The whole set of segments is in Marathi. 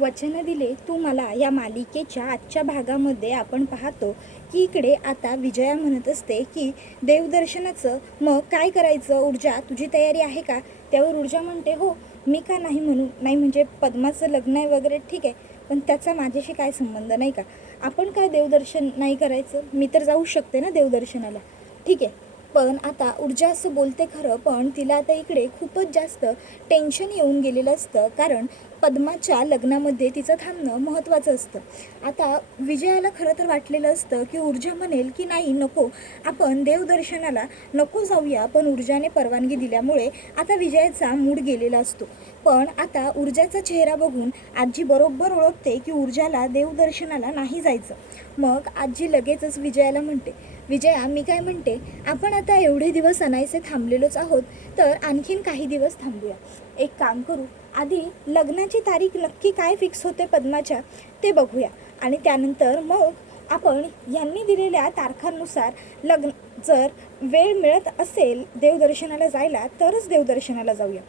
वचन दिले तू मला या मालिकेच्या आजच्या भागामध्ये आपण पाहतो की इकडे आता विजया म्हणत असते की देवदर्शनाचं मग काय करायचं, ऊर्जा तुझी तयारी आहे का? त्यावर ऊर्जा म्हणते हो, मी का नाही म्हणू. नाही म्हणजे पद्माचं लग्न आहे वगैरे ठीक आहे, पण त्याचा माझ्याशी काय संबंध नाही का? आपण काय देवदर्शन नाही करायचं? मी तर जाऊ शकते ना देवदर्शनाला, ठीक आहे. पण आता ऊर्जा असं बोलते खरं, पण तिला आता इकडे खूपच जास्त टेन्शन येऊन गेलेलं असतं, कारण पद्माच्या लग्नामध्ये तिचं थांबणं महत्त्वाचं असतं. आता विजयाला खरं तर वाटलेलं असतं की ऊर्जा म्हणेल की नाही नको, आपण देवदर्शनाला नको जाऊया, पण ऊर्जाने परवानगी दिल्यामुळे आता विजयाचा मूड गेलेला असतो. पण आता ऊर्जाचा चेहरा बघून आजी बरोबर ओळखते की ऊर्जाला देवदर्शनाला नाही जायचं. मग आजी लगेचच विजयाला म्हणते, विजया मी काय म्हणते, आपण आता एवढे दिवस अनायसे थांबलेलोच आहोत, तर आणखीन काही दिवस थांबूया. एक काम करू, आधी लग्नाची तारीख नक्की काय फिक्स होते पद्माच्या ते बघूया, आणि त्यानंतर मग आपण यांनी दिलेल्या तारखांनुसार लग्न, जर वेळ मिळत असेल देवदर्शनाला जायला तरच देवदर्शनाला जाऊया.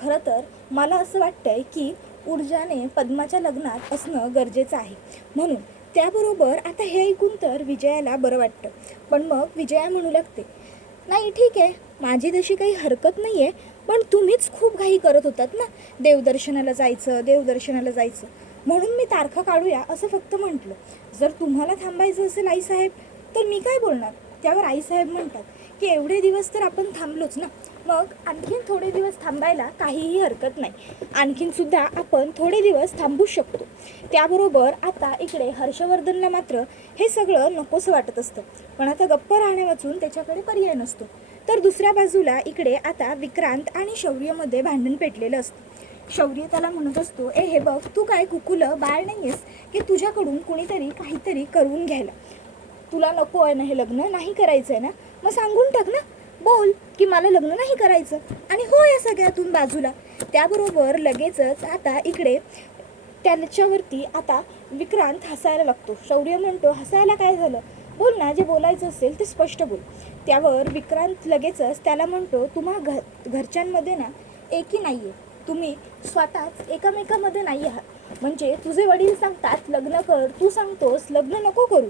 खरं तर मला असं वाटतंय की ऊर्जाने पद्माच्या लग्नात असणं गरजेचं आहे, म्हणून त्याबरोबर आता हे ऐकून तर विजयाला बरं वाटतं. पण मग विजया म्हणू लागते, नाही ठीक आहे, माझी तशी काही हरकत नाही आहे, पण तुम्हीच खूप घाई करत होतात ना देवदर्शनाला जायचं देवदर्शनाला जायचं, म्हणून मी तारखा काढूया असं फक्त म्हटलं. जर तुम्हाला थांबायचं असेल आईसाहेब तर मी काय बोलणार. त्यावर आईसाहेब म्हणतात की एवढे दिवस तर आपण थांबलोच ना, मग आणखीन थोडे दिवस थांबायला काहीही हरकत नाही, आणखीनसुद्धा आपण थोडे दिवस थांबू शकतो. त्याबरोबर आता इकडे हर्षवर्धनला मात्र हे सगळं नकोसं वाटत असतं, पण आता गप्प राहण्या वाचून त्याच्याकडे पर्याय नसतो. तर दुसऱ्या बाजूला इकडे आता विक्रांत आणि शौर्यमध्ये भांडण पेटलेलं असतं. शौर्य त्याला म्हणत असतो, हे बघ, तू काय कुकुलं बाळ नाही आहेस की तुझ्याकडून कुणीतरी काहीतरी करून घ्यायला. तुला नको आहे ना हे लग्न, नाही करायचं आहे ना, मग सांगून टाक ना, बोल की मला लग्न नाही करायचं आणि हो या सगळ्यातून बाजूला. त्याबरोबर लगेचच आता इकडे त्याच्यावरती आता विक्रांत हसायला लागतो. शौर्य म्हणतो, हसायला काय झालं, बोल ना, जे बोलायचं असेल ते स्पष्ट बोल. त्यावर विक्रांत लगेचच त्याला म्हणतो, तुम्हा घरच्यांमध्ये ना एकी नाही आहे, तुम्ही स्वतःच एकामेकामध्ये नाही आहात. म्हणजे तुझे वडील सांगतात लग्न कर, तू सांगतोस लग्न नको करू,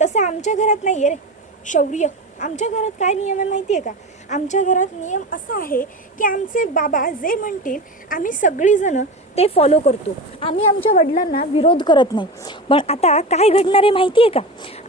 तसं आमच्या घरात नाही आहे रे शौर्य. आमच्या घरात काय नियम आहे माहिती आहे का? आमच्या घरात नियम असा आहे की आमचे बाबा जे म्हणतील आम्ही सगळीजणं ते फॉलो करतो, आम्ही आमच्या वडिलांना विरोध करत नाही. पण आता काय घडणार आहे माहिती आहे का?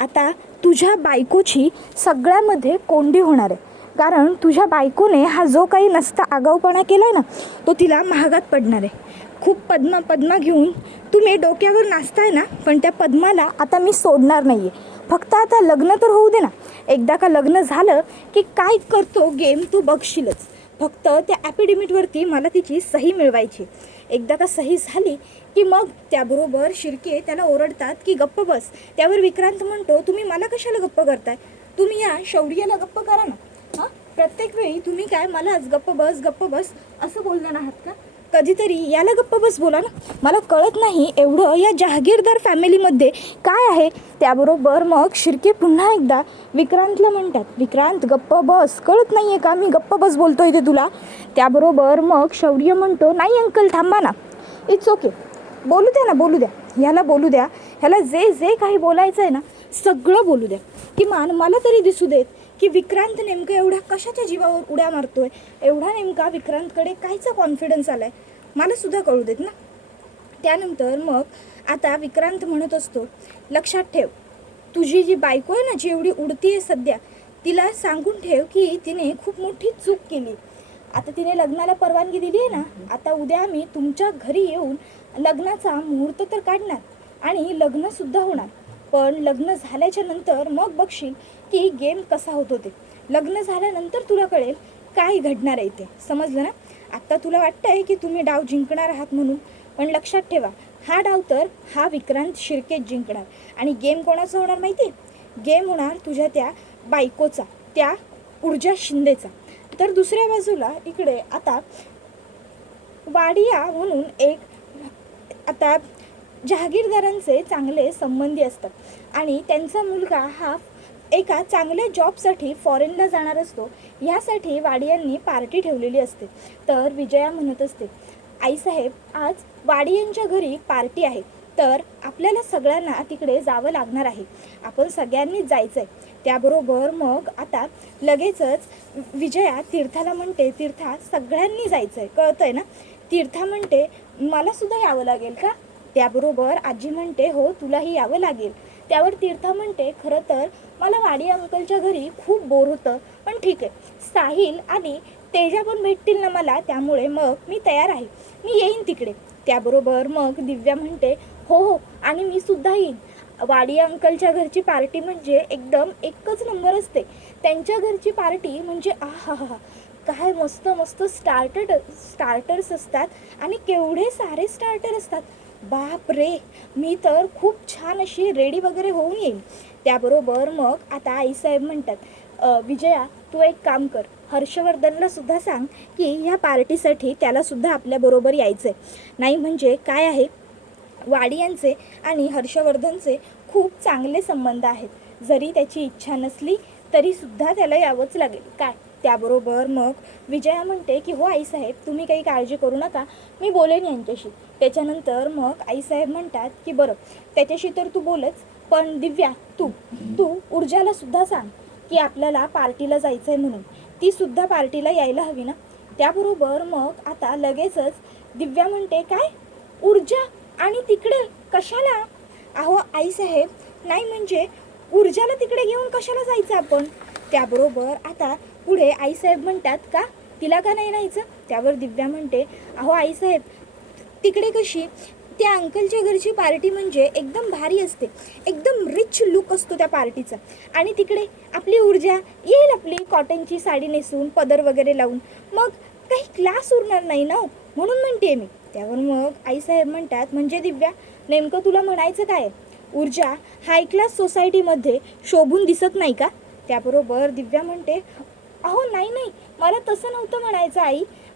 आता तुझ्या बायकोची सगळ्यामध्ये कोंडी होणार आहे, कारण तुझ्या बायकोने हा जो काही नसता आगाऊपणा केला आहे ना, तो तिला महागात पडणार आहे. खूप पद्मा घेऊन तुम्ही डोक्यावर नाचताय ना, पण त्या पद्माला आता मी सोडणार नाही आहे. फक्त आता लग्न तर होऊ दे ना, एकदा का लग्न झालं की काय करतो गेम तू बघशीलच. फक्त त्या ॲफिडेव्हिटवरती मला तिची सही मिळवायची. एकदा का सही झाली की मग त्याबरोबर शिर्के त्याला ओरडतात की गप्प बस. त्यावर विक्रांत म्हणतो, तुम्ही मला कशाला गप्प करताय, तुम्ही या शौर्याला गप्प करा ना. हां, प्रत्येक वेळी तुम्ही काय मलाच गप्प बस असं बोलणार आहात का? कधीतरी याला गप्प बस बोला ना. मला कळत नाही एवढं या जहागीरदार फॅमिलीमध्ये काय आहे. त्याबरोबर मग शिर्के पुन्हा एकदा विक्रांतला म्हणतात, विक्रांत गप्प बस, कळत नाही आहे का मी गप्प बस बोलतो इथे तुला. त्याबरोबर मग शौर्य म्हणतो, नाही अंकल थांबा ना, इट्स ओके, बोलू द्या ना, बोलू द्या, ह्याला बोलू द्या, ह्याला जे जे काही बोलायचं आहे ना सगळं बोलू द्या. किमान मला तरी दिसू देत की विक्रांत नेमकं एवढ्या कशाच्या जीवावर उड्या मारतोय, एवढा नेमका विक्रांतकडे कायचा कॉन्फिडन्स आला आहे, मलासुद्धा कळू देत ना. त्यानंतर मग आता विक्रांत म्हणत असतो, लक्षात ठेव, तुझी जी बायको आहे ना, जी एवढी उडती आहे सध्या, तिला सांगून ठेव की तिने खूप मोठी चूक केली. आता तिने लग्नाला परवानगी दिली आहे ना, आता उद्या आम्ही तुमच्या घरी येऊन लग्नाचा मुहूर्त तर काढणार आणि लग्नसुद्धा होणार, पण लग्न झाल्याच्या नंतर मग बघशील की गेम कसा होत होते. लग्न झाल्यानंतर तुला कळेल काय घडणार आहे ते, समजलं ना. आत्ता तुला वाटतं आहे की तुम्ही डाव जिंकणार आहात म्हणून, पण लक्षात ठेवा, हा डाव तर हा विक्रांत शिर्केच जिंकणार. आणि गेम कोणाचा होणार माहिती आहे? गेम होणार तुझ्या त्या बायकोचा, त्या ऊर्जा शिंदेचा. तर दुसऱ्या बाजूला इकडे आता वाडिया म्हणून एक, आता जहागीरदारांचे चांगले संबंधी असतात आणि त्यांचा मुलगा हा एका चांगल्या जॉबसाठी फॉरेनला जाणार असतो. ह्यासाठी वाडियांनी पार्टी ठेवलेली असते. तर विजया म्हणत असते, आईसाहेब आज वाडी यांच्या घरी पार्टी आहे, तर आपल्याला सगळ्यांना तिकडे जावं लागणार आहे. आपण सगळ्यांनीच जायचं आहे. त्याबरोबर मग आता लगेचच विजया तीर्थाला म्हणते, तीर्था सगळ्यांनी जायचं आहे, कळतं आहे ना. तीर्था म्हणते मलासुद्धा यावं लागेल का? त्याबरोबर आजी म्हणते हो तुलाही यावं लागेल. त्यावर तीर्था म्हणते खरं तर मला वाडी अंकलच्या घरी खूप बोर होतं, पण ठीक आहे, साहिल आणि तेजा पण भेटतील ना मला, त्यामुळे मग मी तयार आहे, मी येईन तिकडे. त्याबरोबर मग दिव्या म्हणते हो हो आणि मी सुद्धा येईन. वाडी अंकलच्या घरची पार्टी म्हणजे एकदम एकच नंबर असते. त्यांच्या घरची पार्टी म्हणजे आहा हा, काय मस्त मस्त स्टार्टर्स असतात आणि केवढे सारे स्टार्टर असतात. बाप रे, मी तर खूप छान अशी रेडी वगैरे होऊन येईल. त्याबरोबर मग आता आईसाहेब म्हणतात विजया तू एक काम कर, हर्षवर्धनला सुद्धा सांग की ह्या पार्टीसाठी त्यालासुद्धा आपल्याबरोबर यायचं आहे. नाही म्हणजे काय आहे, वाडी यांचे आणि हर्षवर्धनचे खूप चांगले संबंध आहेत. जरी त्याची इच्छा नसली तरीसुद्धा त्याला यावंच लागेल काय. त्याबरोबर मग विजया म्हणते की हो आईसाहेब तुम्ही काही काळजी करू नका, मी बोलेन यांच्याशी. त्याच्यानंतर मग आईसाहेब म्हणतात की बरं त्याच्याशी तर तू बोलच, पण दिव्या तू ऊर्जाला सुद्धा सांग की आपल्याला पार्टीला जायचं आहे म्हणून, ती सुद्धा पार्टीला यायला हवी ना. त्याबरोबर मग आता लगेचच दिव्या म्हणते काय ऊर्जा आणि तिकडे कशाला? अहो आईसाहेब नाही म्हणजे ऊर्जाला तिकडे घेऊन कशाला जायचं आपण. त्याबरोबर आता पुढे आईसाहेब म्हणतात का तिला का नाही न्यायचं. त्यावर दिव्या म्हणते अहो आईसाहेब तिकडे कशी, त्या अंकलच्या घरची पार्टी म्हणजे एकदम भारी असते, एकदम रिच लुक असतो त्या पार्टीचा. आणि तिकडे आपली ऊर्जा येईल, आपली कॉटनची साडी नेसून पदर वगैरे लावून, मग काही क्लास उरणार नाही ना, म्हणून म्हणते मी. त्यावर मग आईसाहेब म्हणतात म्हणजे दिव्या नेमकं तुला म्हणायचं काय, ऊर्जा हाय क्लास सोसायटीमध्ये शोभून दिसत नाही का. त्याबरोबर दिव्या म्हणते अहो नाही नाही, मला तसं नव्हतं म्हणायचं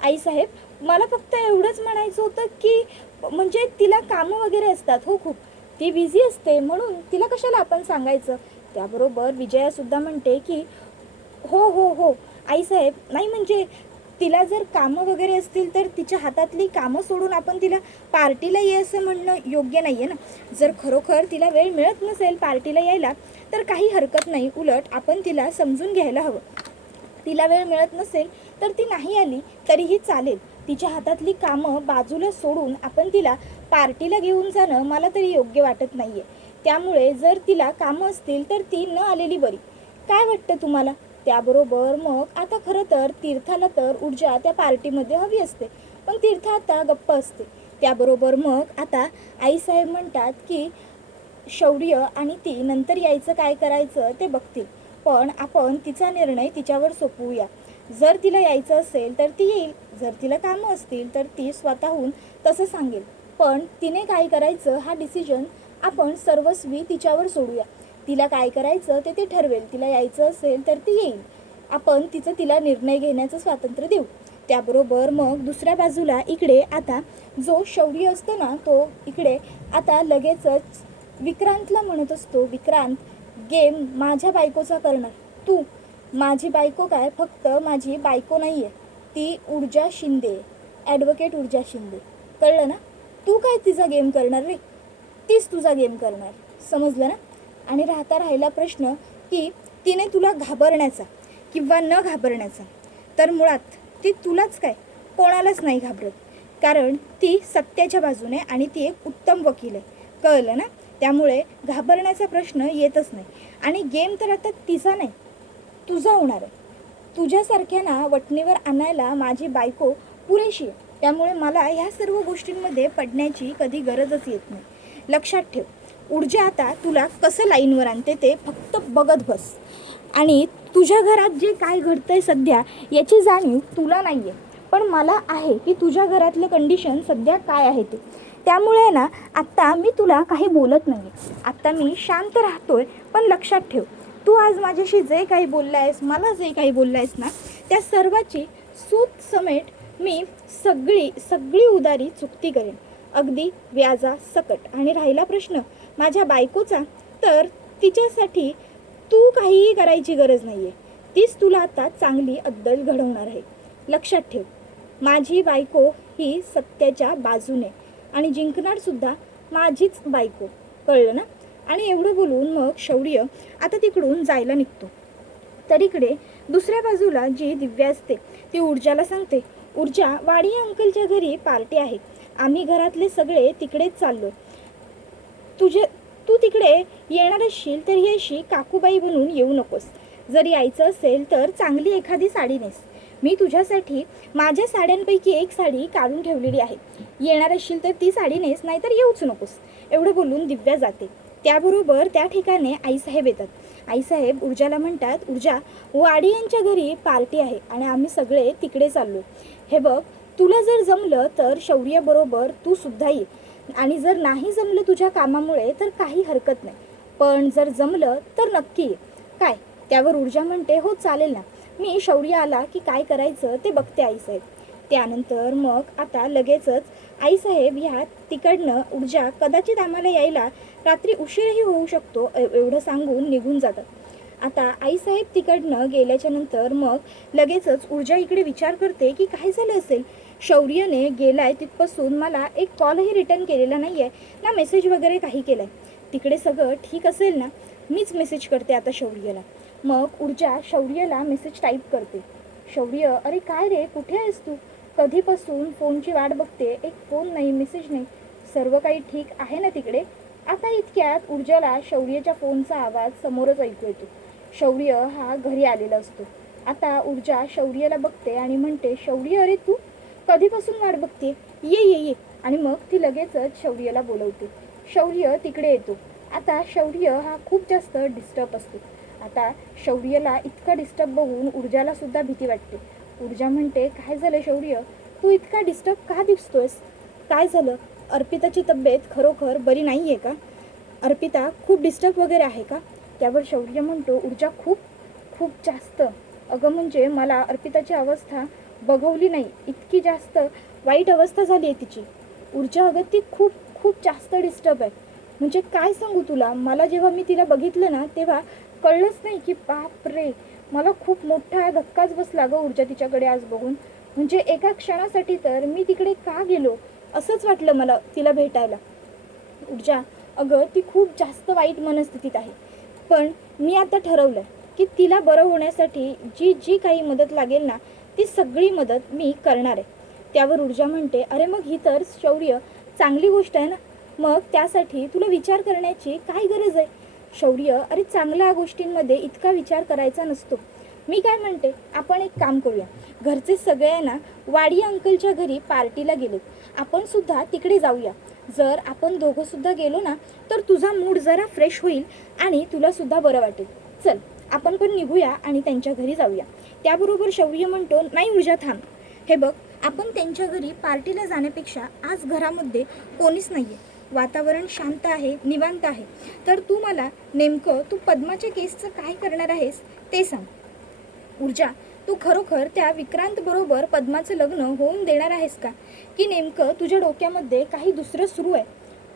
आईसाहेब, मला फक्त एवढंच म्हणायचं होतं की म्हणजे तिला कामं वगैरे असतात, हो खूप ती बिझी असते, म्हणून तिला कशाला आपण सांगायचं. त्याबरोबर विजयासुद्धा म्हणते की हो हो हो आईसाहेब, नाही म्हणजे तिला जर कामं वगैरे असतील तर तिच्या हातातली कामं सोडून आपण तिला पार्टीला ये असं म्हणणं योग्य नाही आहे ना. जर खरोखर तिला वेळ मिळत नसेल पार्टीला यायला तर काही हरकत नाही, उलट आपण तिला समजून घ्यायला हवं. तिला वेळ मिळत नसेल तर ती नाही आली तरीही चालेल, तिच्या हातातली कामं बाजूला सोडून आपण तिला पार्टीला घेऊन जाणं मला तरी योग्य वाटत नाही आहे. त्यामुळे जर तिला कामं असतील तर ती न आलेली बरी. काय वाटतं तुम्हाला. त्याबरोबर मग आता खरं तर तीर्थाला तर ऊर्जा त्या पार्टीमध्ये हवी असते, पण तीर्थ आता गप्प असते. त्याबरोबर मग आता आईसाहेब म्हणतात की शौर्य आणि ती नंतर यायचं काय करायचं ते बघतील, पण आपण तिचा निर्णय तिच्यावर सोपवूया. जर तिला यायचं असेल तर ती येईल, जर तिला कामं असतील तर ती स्वतःहून तसं सांगेल, पण तिने काय करायचं हा डिसिजन आपण सर्वस्वी तिच्यावर सोडूया. तिला काय करायचं ते ठरवेल, तिला यायचं असेल तर ती येईल, आपण तिला निर्णय घेण्याचं स्वातंत्र्य देऊ. त्याबरोबर मग दुसऱ्या बाजूला इकडे आता जो शौर्य असतो ना तो इकडे आता लगेचच विक्रांतला म्हणत असतो, विक्रांत गेम माझ्या बायकोचा करणार तू. माझी बायको काय फक्त माझी बायको नाही आहे, ती ऊर्जा शिंदे, ॲडव्होकेट ऊर्जा शिंदे, कळलं ना. तू काय तिचा गेम करणार रे, तीच तुझा गेम करणार, समजलं ना. आणि राहिला प्रश्न की तिने तुला घाबरण्याचा किंवा न घाबरण्याचा, तर मुळात ती तुलाच काय कोणालाच नाही घाबरत, कारण ती सत्याच्या बाजूने आणि ती एक उत्तम वकील आहे, कळलं ना. त्यामुळे घाबरण्याचा प्रश्न येतच नाही. आणि गेम तर आता तिचा नाही तुझा होणार आहे. तुझ्यासारख्यांना वटणीवर आणायला माझी बायको पुरेशी आहे, त्यामुळे मला ह्या सर्व गोष्टींमध्ये पडण्याची कधी गरजच येत नाही. लक्षात ठेव, ऊर्जा आता तुला कसं लाईनवर आणते ते फक्त बघत बस. आणि तुझ्या घरात जे काय घडतंय सध्या याची जाणीव तुला नाही आहे, पण मला आहे की तुझ्या घरातलं कंडिशन सध्या काय आहे ते. त्यामुळे ना आत्ता मी तुला काही बोलत नाही, आत्ता मी शांत राहतोय. पण लक्षात ठेव, तू आज माझ्याशी जे काही बोलला आहेस, मला जे काही बोलला आहेस ना, त्या सर्वाची सूत समेट मी सगळी उदारी चुकती करेन, अगदी व्याजा सकट. आणि राहिला प्रश्न माझ्या बायकोचा, तर तिच्यासाठी तू काहीही करायची गरज नाही आहे, तीच तुला आता चांगली अद्दल घडवणार आहे. लक्षात ठेव, माझी बायको ही सत्याच्या बाजूने आणि जिंकणार सुद्धा माझीच बायको, कळलं ना? आणि एवढं बोलून मग शौर्य आता तिकडून जायला निघतो. तर इकडे दुसऱ्या बाजूला जी दिव्या असते ती ऊर्जाला सांगते, ऊर्जा, वाडिया अंकलच्या घरी पार्टी आहे, आम्ही घरातले सगळे तिकडेच चाललो. तू तिकडे येणार असशील तर ही अशी काकूबाई बनून येऊ नकोस. जर यायचं असेल तर चांगली एखादी साडी नेस. मी तुझ्यासाठी माझ्या साड्यांपैकी एक साडी काढून ठेवलेली आहे. येणार असशील तर ती साडी नेस, नाहीतर येऊच नकोस. एवढं बोलून दिव्या जाते. त्याबरोबर त्या ठिकाणी आईसाहेब येतात. आईसाहेब ऊर्जाला म्हणतात, ऊर्जा, वाडी यांच्या घरी पार्टी आहे आणि आम्ही सगळे तिकडे चाललो. हे बघ, तुला जर जमलं तर शौर्याबरोबर तू सुद्धा ये, आणि जर नाही जमलं तुझ्या कामामुळे तर काही हरकत नाही, पण जर जमलं तर नक्की ये. काय? त्यावर ऊर्जा म्हणते, हो चालेल ना, मी शौर्य आला की काय करायचं ते बघते आईसाहेब. त्यानंतर मग आता लगेचच आईसाहेब ह्या तिकडनं ऊर्जा, कदाचित आम्हाला यायला रात्री उशीरही होऊ शकतो, एवढं सांगून निघून जातात. आता आईसाहेब तिकडनं गेल्याच्या नंतर मग लगेचच ऊर्जा इकडे विचार करते की काय झालं असेल. शौर्यने गेलाय तिथपासून मला एक कॉलही रिटर्न केलेला नाही आहे ना, मेसेज वगैरे काही केलाय. तिकडे सगळं ठीक असेल ना? मीच मेसेज करते आता शौर्यला. मग ऊर्जा शौर्यला मेसेज टाईप करते, शौर्य, अरे काय रे, कुठे आहेस तू? कधीपासून फोनची वाट बघते, एक फोन नाही, मेसेज नाही, सर्व काही ठीक आहे ना तिकडे? आता इतक्यात ऊर्जाला शौर्याच्या फोनचा आवाज समोरच ऐकू येतो. शौर्य हा घरी आलेला असतो. आता ऊर्जा शौर्याला बघते आणि म्हणते, शौर्य, अरे तू कधीपासून वाट बघते, ये ये ये. आणि मग ती लगेचच शौर्याला बोलवते. शौर्य तिकडे येतो. आता शौर्य हा खूप जास्त डिस्टर्ब असतो. आता शौर्याला इतका डिस्टर्ब बघून ऊर्जाला सुद्धा भीती वाटते. ऊर्जा म्हणते, काय झालं शौर्य, तू इतका डिस्टर्ब का दिसतोयस? काय झालं? अर्पिताची तब्येत खरोखर बरी नाही आहे का? अर्पिता खूप डिस्टर्ब वगैरे आहे का? त्यावर शौर्य म्हणतो, ऊर्जा, खूप खूप जास्त. अगं म्हणजे मला अर्पिताची अवस्था बघवली नाही, इतकी जास्त वाईट अवस्था झाली आहे तिची. ऊर्जा, अगं ती खूप खूप जास्त डिस्टर्ब आहे. म्हणजे काय सांगू तुला, मला जेव्हा मी तिला बघितलं ना तेव्हा कळलंच नाही की बाप रे, मला खूप मोठा धक्काच बसला गं ऊर्जा तिच्याकडे आज बघून. म्हणजे एका क्षणासाठी तर मी तिकडे का गेलो असंच वाटलं मला तिला भेटायला. ऊर्जा, अगं ती खूप जास्त वाईट मनस्थितीत आहे, पण मी आता ठरवलं की तिला बरं होण्यासाठी जी जी काही मदत लागेल ना ती सगळी मदत मी करणार आहे. त्यावर ऊर्जा म्हणते, अरे मग ही तर शौर्य चांगली गोष्ट आहे ना, मग त्यासाठी तुला विचार करण्याची काय गरज आहे? शौर्य, अरे चांगल्या गोष्टींमध्ये इतका विचार करायचा नसतो. मी काय म्हणते, आपण एक काम करूया, घरचे सगळ्यांना वाडिया अंकलच्या घरी पार्टीला गेलेत, आपण सुद्धा तिकडे जाऊया. जर आपण दोघं सुद्धा गेलो ना तर तुझा मूड जरा फ्रेश होईल आणि तुला सुद्धा बरं वाटेल. चल, आपण पण निघूया आणि त्यांच्या घरी जाऊया. त्याबरोबर शौर्य म्हणतो, नाही ऊर्जा, थांब. हे बघ, आपण त्यांच्या घरी पार्टीला जाण्यापेक्षा आज घरामध्ये कोणीच नाही आहे, वातावरण शांत आहे, निवांत आहे. तर तू मला नेमकं तू पद्माच्या केसचं काय करणार आहेस ते सांग. ऊर्जा, तू खरोखर त्या विक्रांत बरोबर पद्माचं लग्न होऊन देणार आहेस का, की नेमकं तुझ्या डोक्यामध्ये काही दुसरं सुरू आहे?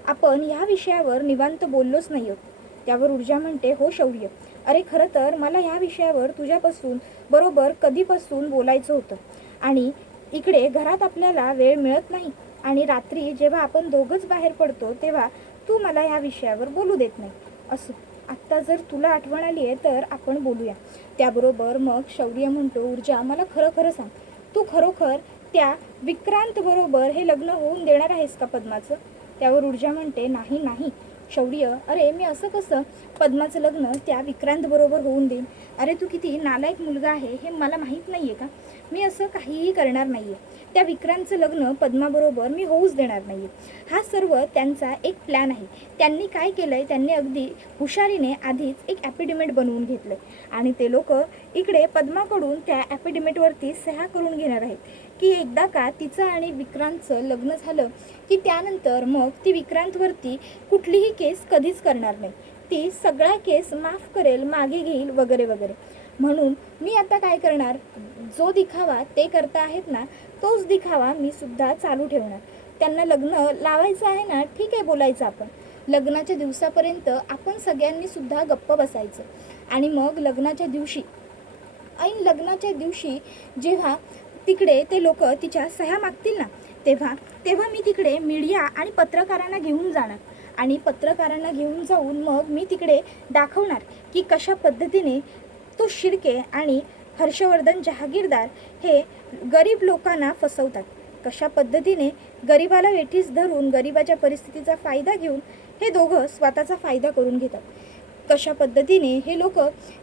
आपण ह्या विषयावर निवांत बोललोच नाही आहोत. त्यावर ऊर्जा म्हणते, हो शौर्य, अरे खरं तर मला ह्या विषयावर तुझ्यापासून बरोबर कधीपासून बोलायचं होतं, आणि इकडे घरात आपल्याला वेळ मिळत नाही, आणि रात्री जेव्हा आपण दोघंच बाहेर पडतो तेव्हा तू मला ह्या विषयावर बोलू देत नाही. असो, आत्ता जर तुला आठवण आली आहे तर आपण बोलूया. त्याबरोबर मग शौर्य म्हणतो, ऊर्जा, मला खरं खरं सांग, तू खरोखर त्या विक्रांत बरोबर हे लग्न होऊन देणार आहेस का पद्माचं? त्यावर ऊर्जा म्हणते, नाही नाही शौर्य, अरे मी असं कसं पद्माचं लग्न त्या विक्रांत बरोबर होऊन देईन? अरे तू किती नालायक मुलगा आहे हे मला माहीत नाही आहे का? मी असं काहीही करणार नाही आहे. त्या विक्रांतचं लग्न पद्माबरोबर मी होऊच देणार नाही आहे. हा सर्व त्यांचा एक प्लॅन आहे. त्यांनी काय केलं आहे, त्यांनी अगदी हुशारीने आधीच एक ॲफिडेविट बनवून घेतलं आहे, आणि ते लोक इकडे पद्माकडून त्या ॲफिडेविटवरती सह्या करून घेणार आहेत की एकदा का तिचं आणि विक्रांतचं लग्न झालं की त्यानंतर मग ती विक्रांतवरती कुठलीही केस कधीच करणार नाही, ती सगळा केस माफ करेल, मागे घेईल वगैरे वगैरे. म्हणून मी आता काय करणार, जो दिखावा ते करता आहेत ना तोच दिखावा मी सुद्धा चालू ठेवणार. त्यांना लग्न लावायचं आहे ना, ठीक आहे, बोलायचं आपण. लग्नाच्या दिवसापर्यंत आपण सगळ्यांनी सुद्धा गप्प बसायचं, आणि मग लग्नाच्या दिवशी जेव्हा तिकडे ते लोक तिच्या सह्या मागतील ना तेव्हा तेव्हा मी तिकडे मीडिया आणि पत्रकारांना घेऊन जाणार आणि पत्रकारांना घेऊन जाऊन मग मी तिकडे दाखवणार की कशा पद्धतीने तो शिर्के आणि हर्षवर्धन जहागीरदार हे गरीब लोकांना फसवतात, कशा पद्धतीने गरिबाला वेठीस धरून गरिबाच्या परिस्थितीचा फायदा घेऊन हे दोघं स्वतःचा फायदा करून घेतात, कशा पद्धतीने हे लोक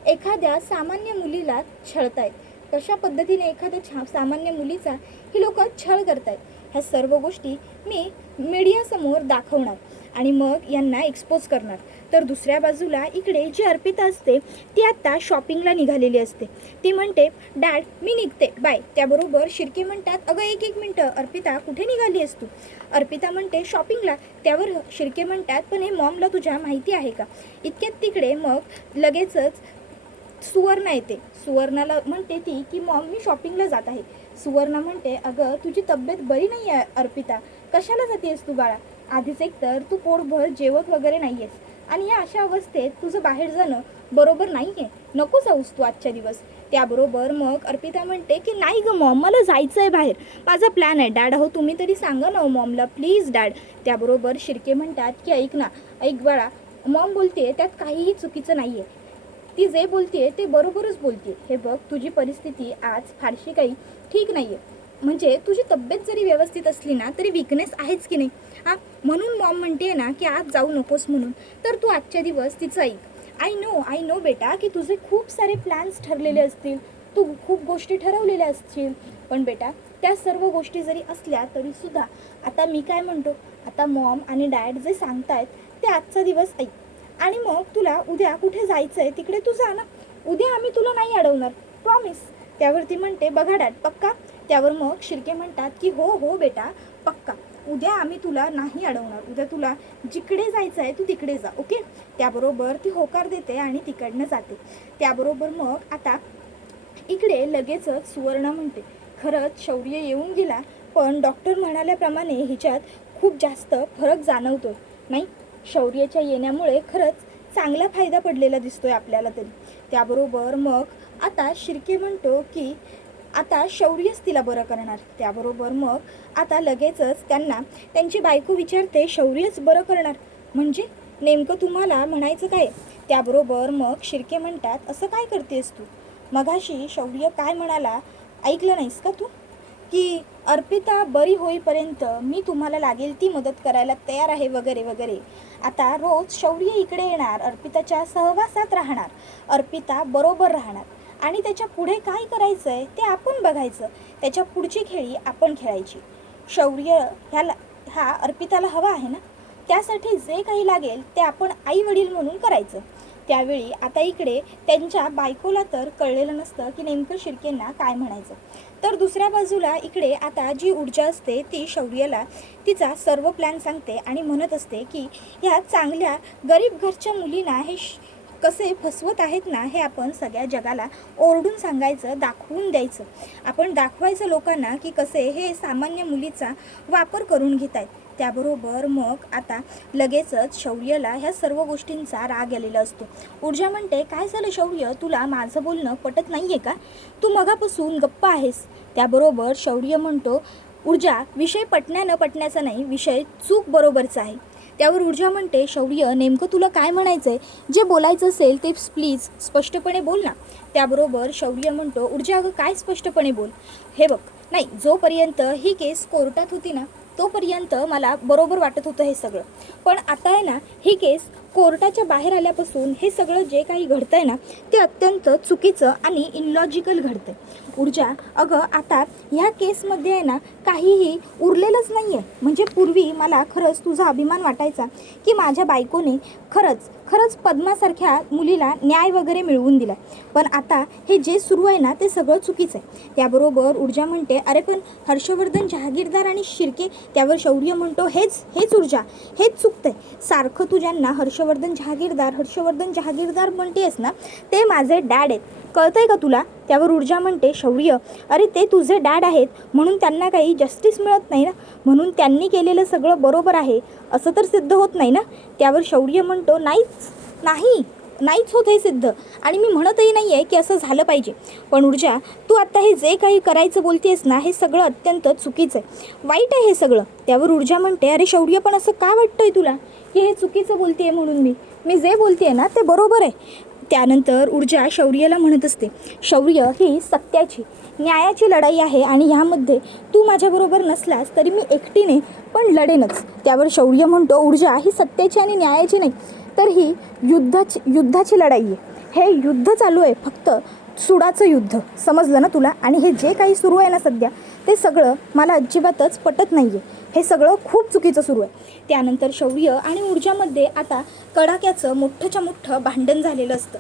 एखाद्या सामान्य मुलीला छळतायत, कशा पद्धतीने एखाद्या सामान्य मुलीचा ही लोक छळ करतायत. ह्या सर्व गोष्टी मी मीडियासमोर दाखवणार आणि मग यांना एक्सपोज करणार. तर दुसऱ्या बाजूला इकडे जी अर्पिता असते ती आता शॉपिंगला निघालेली असते. ती म्हणते डॅड मी निघते बाय. त्याबरोबर शिर्के म्हणतात अगं एक मिनटं अर्पिता कुठे निघाली आहेस तू. अर्पिता म्हणते शॉपिंगला. त्यावर शिर्के म्हणतात पण हे मॉमला तुझ्या माहिती आहे का. इतक्यात तिकडे मग लगेचच सुवर्णा येते. सुवर्णाला म्हणते ती की मॉम मी शॉपिंगला जात आहे. सुवर्णा म्हणते अगं तुझी तब्येत बरी नाही आहे अर्पिता, कशाला जातेस तू बाळा. आधीच एक तर तू पोटभर जेवत वगैरे नाही आहेस आणि या अशा अवस्थेत तुझं बाहेर जाणं बरोबर नाही आहे, नको जाऊस तू आजच्या दिवस. त्याबरोबर मग अर्पिता म्हणते की नाही गं मॉम मला जायचं आहे बाहेर, माझा प्लॅन आहे. डॅड हो तुम्ही तरी सांगा ना मॉमला प्लीज डॅड. त्याबरोबर शिर्के म्हणतात की ऐक ना ऐक बाळा, मॉम बोलते त्यात काहीही चुकीचं नाही आहे, ती जे बोलते ते बरोबरच बोलते. हे बघ तुझी परिस्थिती आज फारशी काही ठीक नाही आहे, म्हणजे तुझी तब्येत जरी व्यवस्थित असली ना तरी विकनेस आहेच की नाही. म्हणून मॉम म्हणते ना की आज जाऊ नकोस म्हणून. तर तू आजच्या दिवस तिचं ऐक. आय नो बेटा की तुझे खूप सारे प्लॅन्स ठरलेले असतील, तू खूप गोष्टी ठरवलेल्या असतील, पण बेटा त्या सर्व गोष्टी जरी असल्या तरीसुद्धा आता मी काय म्हणतो, आता मॉम आणि डॅड जे सांगतायत ते आजचा दिवस ऐक आणि मग तुला उद्या कुठे जायचं आहे तिकडे तू जा ना. उद्या आम्ही तुला नाही अडवणार प्रॉमिस. त्यावरती म्हणते बघा डॅड पक्का. त्यावर मग शिर्के म्हणतात की हो बेटा पक्का, उद्या आम्ही तुला नाही अडवणार, उद्या तुला जिकडे जायचं आहे तू तिकडे जा ओके. त्याबरोबर ती होकार देते आणि तिकडनं जाते. त्याबरोबर मग आता इकडे लगेचच सुवर्णा म्हणते खरंच शौर्य येऊन गेला, पण डॉक्टर म्हणाल्याप्रमाणे हिच्यात खूप जास्त फरक जाणवतो नाही. शौर्याच्या येण्यामुळे खरंच चांगला फायदा पडलेला दिसतोय आपल्याला तरी. त्याबरोबर मग आता शिर्के म्हणतो की आता शौर्यच तिला बरं करणार. त्याबरोबर मग आता लगेचच त्यांना त्यांची बायको विचारते शौर्यच बरं करणार म्हणजे नेमकं तुम्हाला म्हणायचं काय. त्याबरोबर मग शिर्के म्हणतात असं काय करतेस तू, मगाशी शौर्य काय म्हणाला ऐकलं नाहीस का तू, की अर्पिता बरी होईपर्यंत मी तुम्हाला लागेल ती मदत करायला तयार आहे वगैरे वगैरे. आता रोज शौर्य इकडे येणार, अर्पिताच्या सहवासात राहणार, अर्पिता बरोबर राहणार आणि त्याच्या पुढे काय करायचं आहे ते आपण बघायचं, त्याच्या पुढची खेळी आपण खेळायची. शौर्य हा अर्पिताला हवा आहे ना, त्यासाठी जे काही लागेल ते आपण आई वडील म्हणून करायचं. त्यावेळी आता इकडे त्यांच्या बायकोला तर कळलेलं नसतं की नेमकं शिर्केंना काय म्हणायचं. तर दुसऱ्या बाजूला इकडे आता जी ऊर्जा असते ती शौर्याला तिचा सर्व प्लॅन सांगते आणि म्हणत असते की ह्या चांगल्या गरीब घरच्या मुलींना हे कसे फसवत आहेत ना हे आपण सगळ्या जगाला ओरडून सांगायचं, दाखवून द्यायचं. आपण दाखवायचं लोकांना की कसे हे सामान्य मुलीचा वापर करून घेत आहेत. त्याबरोबर मग आता लगेचच शौर्यला ह्या सर्व गोष्टींचा राग आलेला असतो. ऊर्जा म्हणते काय झालं शौर्य, तुला माझं बोलणं पटत नाही आहे का, तू मगापासून गप्प आहेस. त्याबरोबर शौर्य म्हणतो ऊर्जा विषय पटण्या न पटण्याचा नाही, विषय चूक बरोबरचा आहे. त्यावर ऊर्जा म्हणते शौर्य नेमकं तुला काय म्हणायचं आहे, जे बोलायचं असेल ते प्लीज स्पष्टपणे बोल ना. त्याबरोबर शौर्य म्हणतो ऊर्जा अगं काय स्पष्टपणे बोल, हे बघ नाही जोपर्यंत ही केस कोर्टात होती ना तोपर्यंत मला बरोबर वाटत होतं हे सगळं, पण आता आहे ना ही केस कोर्टाच्या बाहेर आल्यापासून हे सगळं जे काही घडतं आहे ना ते अत्यंत चुकीचं आणि इनलॉजिकल घडतं. ऊर्जा अगं आता ह्या केसमध्ये आहे ना काहीही उरलेलंच नाही आहे. म्हणजे पूर्वी मला खरंच तुझा अभिमान वाटायचा की माझ्या बायकोने खरंच पद्मासारख्या मुलीला न्याय वगैरे मिळवून दिला, पण आता हे जे सुरू आहे ना ते सगळं चुकीचं आहे. त्याबरोबर ऊर्जा म्हणते अरे पण हर्षवर्धन जहागीरदार आणि शिर्के. त्यावर शौर्य म्हणतो हेच ऊर्जा हेच चुकतंय, सारखं तू ज्यांना हर्षवर्धन जहागीरदार म्हणतेस ना ते माझे डॅड आहेत, कळतंय का तुला. त्यावर ऊर्जा म्हणते शौर्य अरे ते तुझे डॅड आहेत म्हणून त्यांना काही जस्टिस मिळत नाही ना, म्हणून त्यांनी केलेलं सगळं बरोबर आहे असं तर सिद्ध होत नाही ना. त्यावर शौर्य म्हणतो नाही नाहीच होत हे सिद्ध, आणि मी म्हणतही नाही आहे की असं झालं पाहिजे. पण ऊर्जा, तू आत्ता हे जे काही करायचं बोलतेस ना, हे सगळं अत्यंत चुकीचं आहे, वाईट आहे हे सगळं. त्यावर ऊर्जा म्हणते, अरे शौर्य, पण असं का वाटतंय तुला की हे चुकीचं बोलते आहे म्हणून? मी जे बोलते आहे ना ते बरोबर आहे. त्यानंतर ऊर्जा शौर्यला म्हणत असते, शौर्य, ही सत्याची, न्यायाची लढाई आहे आणि ह्यामध्ये तू माझ्याबरोबर नसलास तरी मी एकटीने पण लढेनच. त्यावर शौर्य म्हणतो, ऊर्जा, ही सत्याची आणि न्यायाची नाही, तर ही युद्धाची लढाई आहे. हे युद्ध चालू आहे, फक्त सुडाचं युद्ध, समजलं ना तुला? आणि हे जे काही सुरू आहे ना सध्या, ते सगळं मला अजिबातच पटत नाही आहे. हे सगळं खूप चुकीचं सुरू आहे. त्यानंतर शौर्य आणि ऊर्जामध्ये आता कडाक्याचं मोठ्ठं भांडण झालेलं असतं.